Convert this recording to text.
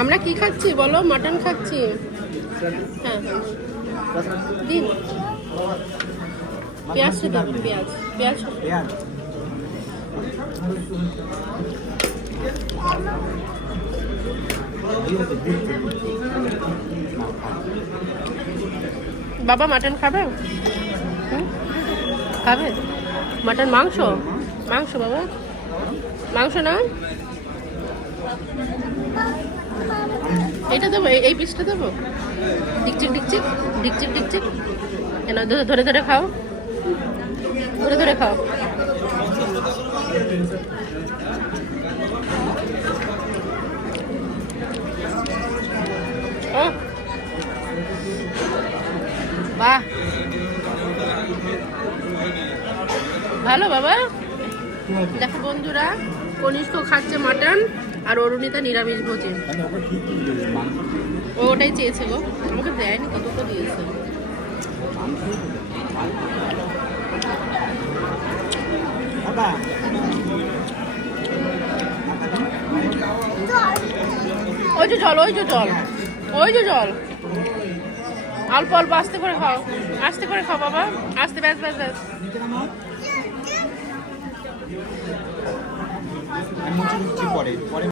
আমরা কি খাচ্ছি বলো? মাটন খাচ্ছি। হ্যাঁ। দিন। পেঁয়াজ পেঁয়াজ। পেঁয়াজ। বাবা মাটন খাবে? খাবে? মাটন মাংস? মাংস বাবা। মাংস না? এটা দেবো, এই- পিসটা দেবো? ডিকচিক ডিকচিক ডিকচিক ডিকচিক। কেন ধরে ধরে খাও। ধরে ধরে খাও। বাহ। ভালো বাবা? দেখো বন্ধুরা, কনিষ্ক খাচ্ছে মাটন আর অরুণিতা নিরামিষ ভোজে। ও ওটাই চেয়েছে গো। আমাকে দেয়নি কত তো দিয়েছে। ওই যে জল, ওই যে জল, ওই যে জল। অল্প অল্প আস্তে করে খাও। আস্তে করে খাও বাবা। আস্তে ব্যাস ব্যাস ব্যাস। পরে